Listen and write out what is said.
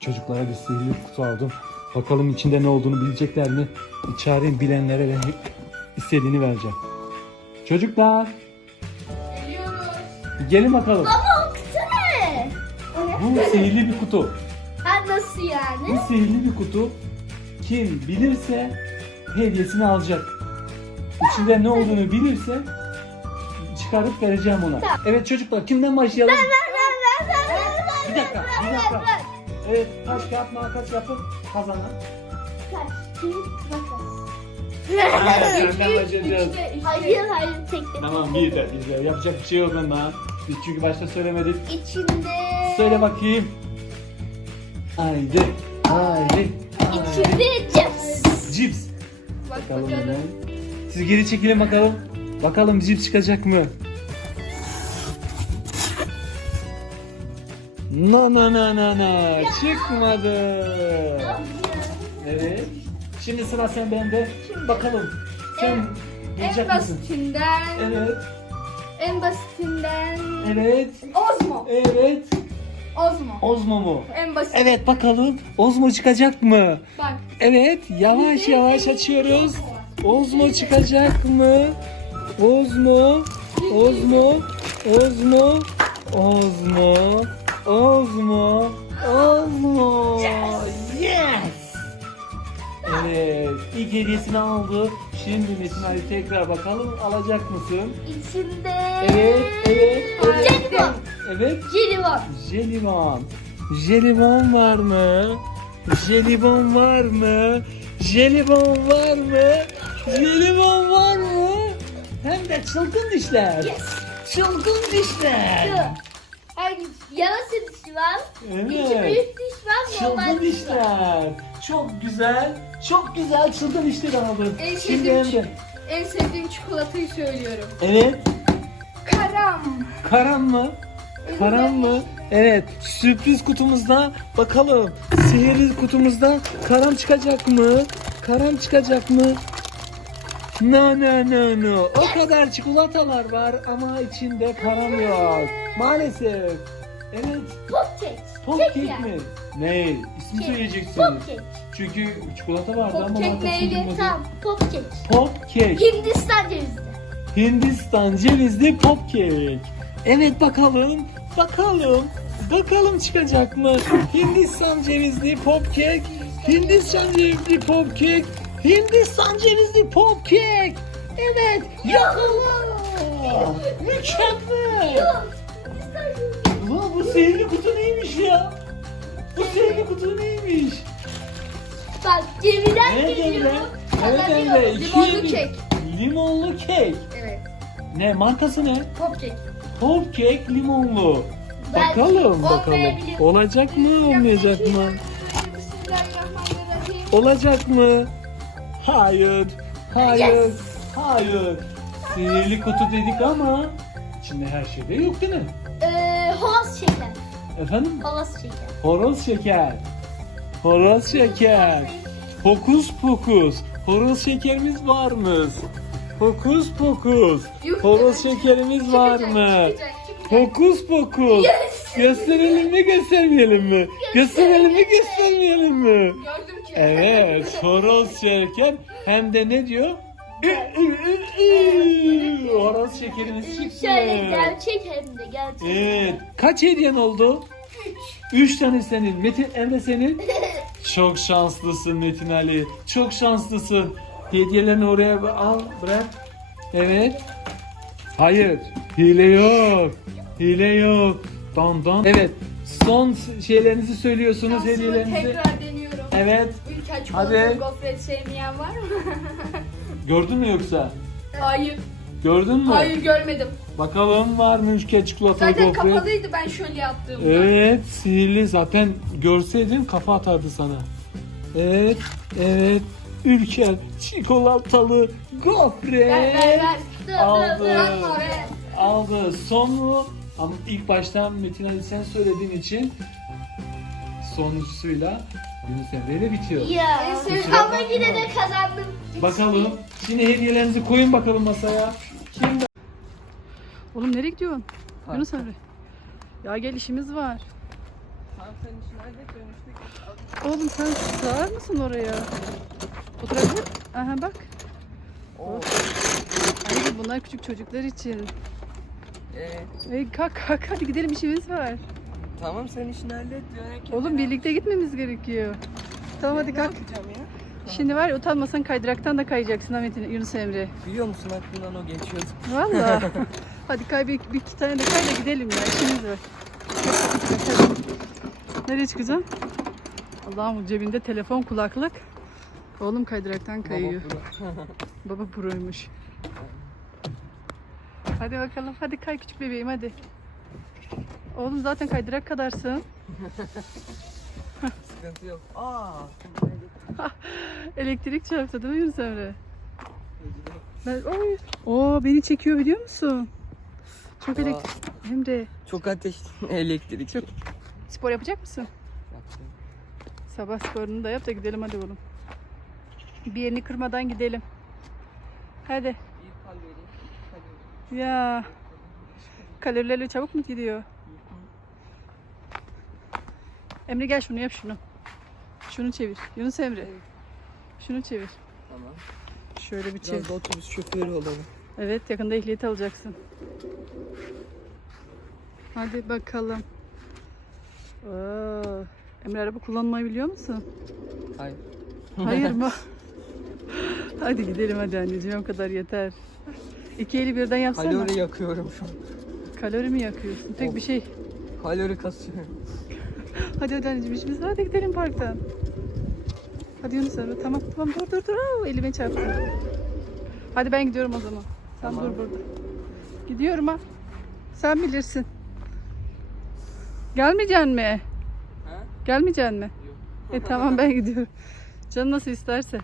Çocuklara bir sihirli kutu aldım. Bakalım içinde ne olduğunu bilecekler mi? Çağırayım bilenlere de istediğini vereceğim. Çocuklar Geliyoruz. gelin bakalım. Ama o kutu ne? Bu sihirli bir kutu. Ha nasıl yani? Bu sihirli bir kutu. Kim bilirse hediyesini alacak. İçinde ne olduğunu bilirse çıkarıp vereceğim ona. Evet çocuklar kimden başlayalım? Ver ver ver ver ver. Bir dakika, bir dakika. Evet taş kağıt makas yapıp kazanan. Taş, kağıt, makas. Senden başlayacağız. Hayır hayır tek tek. Tamam bir de, bir de. Yapacak bir şey yok ondan. Biz çünkü başta söylemedik. İçinde. Söyle bakayım. Haydi, haydi, haydi. İçinde cips. Cips. Bak Bakalım bakalım. hemen. Siz geri çekilin bakalım. Bakalım cips çıkacak mı? No no no no no çıkmadı. Evet. Şimdi sıra sen bende. Bakalım. Sen En bilecek misin? basitinden. Evet. En basitinden. Evet. Ozmo. Evet. Ozmo. Ozmo mu? En basit. Evet bakalım. Ozmo çıkacak mı? Bak. Evet. Yavaş yavaş açıyoruz. Ozmo çıkacak mı? Ozmo. Ozmo. Ozmo. Ozmo. Ozmo. Ozmo. Yes. Evet. İlk hediyesini aldı. Şimdi Metin Ali tekrar bakalım alacak mısın? İçinde. Evet, evet, evet. Jelibon. Evet. Jelibon. Jelibon. Jelibon var mı? Jelibon var mı? Jelibon var mı? Jelibon var mı? Hem de çılgın dişler. Yes. Çılgın dişler. Hangi? Yarası diş var. İki Evet. büyük diş var. Normal Çılgın diş var. Çok güzel. Çok güzel çılgın dişler aldım. En Şimdi sevdiğim, hem de. en sevdiğim çikolatayı söylüyorum. Evet. Karam. Karan mı? Karan mı? Evet. Sürpriz kutumuzda bakalım. Sihirli kutumuzda karam çıkacak mı? Karam çıkacak mı? No no no no. O kadar çikolatalar var ama içinde karam yok. Maalesef. Evet. Pop cake. Pop Kek cake ya. mi? Ne? İsmi cake. Çünkü çikolata vardı ama cake markasını neydi? bilmedim. Tamam pop cake. Pop cake. Hindistan cevizi. Hindistan cevizli pop cake. Evet bakalım, bakalım, bakalım çıkacak mı? Hindistan cevizli pop cake, Hindistan cevizli pop cake, Hindistan cevizli pop cake. Evet, yakala. Mükemmel. Cevizi. Ulan bu sihirli kutu neymiş ya? Bu sihirli kutu neymiş? Bak gemiden Ne geliyor. Evet. Emre. Limonlu kek. Limonlu kek. Evet. Ne markası ne? Pop cake. Pop cake limonlu. Belki Bakalım bakalım. olmayabilir. Olacak mı olmayacak mı? Bismillahirrahmanirrahim. Olacak mı? Hayır. Hayır. Hayır. Sihirli kutu dedik ama içinde her şey de yok değil mi? Ee, horoz şeker. Efendim? Horoz şeker. Horoz şeker. Horoz şeker. Hokus pokus. Horoz şekerimiz var mı? Hokus pokus. Horoz şekerimiz var Çıkacak, mı? çıkacak, çıkacak. Hokus pokus. Gösterelim mi göstermeyelim mi? Gösterelim mi göstermeyelim mi? Gördüm ki. Evet, horoz şeker hem de ne diyor? Ü, ü, ü, ü. horoz şekerimiz çıktı. Şöyle gerçek hem de gerçek. Evet. Kaç hediyen oldu? Üç tane senin. Metin Emre senin. Çok şanslısın Metin Ali. Çok şanslısın. Hediyelerini oraya al bırak. Evet. Hayır. Hile yok. Hile yok. Don don. Evet. Son şeylerinizi söylüyorsunuz Şansımı hediyelerinizi. tekrar deniyorum. Evet. Hadi. çikolatalı gofret sevmeyen var mı? Gördün mü yoksa? Hayır. Gördün mü? Hayır görmedim. Bakalım var mı ülke çikolatalı Zaten gofret? kapalıydı ben şöyle yaptığımda. Evet sihirli zaten görseydin kafa atardı sana. Evet evet Ülker çikolatalı gofret Ver ver ver. Dur, Aldı. dur. Bırakma aldı. Son mu? Ama ilk baştan Metin Ali sen söylediğin için sonuncusuyla Yunus Emre ile bitiyor. Ya. Sevdiğim- Ama yine de kazandım. Bakalım. Şimdi hediyelerinizi koyun bakalım masaya. Şimdi Oğlum nereye gidiyorsun? Ha. Yunus Emre. Ya gel işimiz var. Oğlum sen sığar mısın oraya? Oturabilir. Aha bak. Oo. Hayır bunlar küçük çocuklar için. Ee, Hey, kalk kalk hadi gidelim işimiz var. tamam sen işini hallet. Oğlum birlikte gitmemiz gerekiyor. Tamam hadi kalk. ya? Şimdi var ya utanmasan kaydıraktan da kayacaksın Ahmet Yunus Emre. Biliyor musun aklımdan o geçiyordu. Valla. hadi kay bir, bir iki tane de kay da gidelim ya işimiz var. Nereye çıkacaksın? Allah'ım cebinde telefon kulaklık. Oğlum kaydıraktan kayıyor. Baba, Baba proymuş. Hadi bakalım. Hadi kay küçük bebeğim hadi. Oğlum zaten kaydırak kadarsın. Sıkıntı yok. Aa. Elektrik çarptı değil mi Yunus Emre? Ben, oy. Oo beni çekiyor biliyor musun? Çok Aa. elektrik. Emre Çok ateş elektrik. Çok- spor yapacak mısın? Yaptım. Sabah sporunu da yap da gidelim hadi oğlum. Bir yerini kırmadan gidelim. Hadi. Ya. Kalorilerle çabuk mu gidiyor? Emre gel şunu yap şunu. Şunu çevir. Yunus Emre. Şunu çevir. Tamam. Şöyle bir çevir. Biraz da otobüs şoförü olalım. Evet yakında ehliyet alacaksın. Hadi bakalım. Oo. Emre araba kullanmayı biliyor musun? Hayır. Hayır mı? hadi gidelim hadi anneciğim o kadar yeter. İki eli birden yapsana. Kalori yakıyorum şu an. Kalori mi yakıyorsun? Tek Of. bir şey. Kalori kasıyorum. Hadi hadi anneciğim işimiz var. Hadi gidelim parktan. Hadi Yunus Emre tamam tamam dur dur dur. Aa, elime çarptı. Hadi ben gidiyorum o zaman. Sen Tamam. dur burada. Gidiyorum ha. Sen bilirsin. Gelmeyeceksin mi? Ha? Gelmeyeceksin mi? Yok. E tamam ben gidiyorum. Canın nasıl isterse.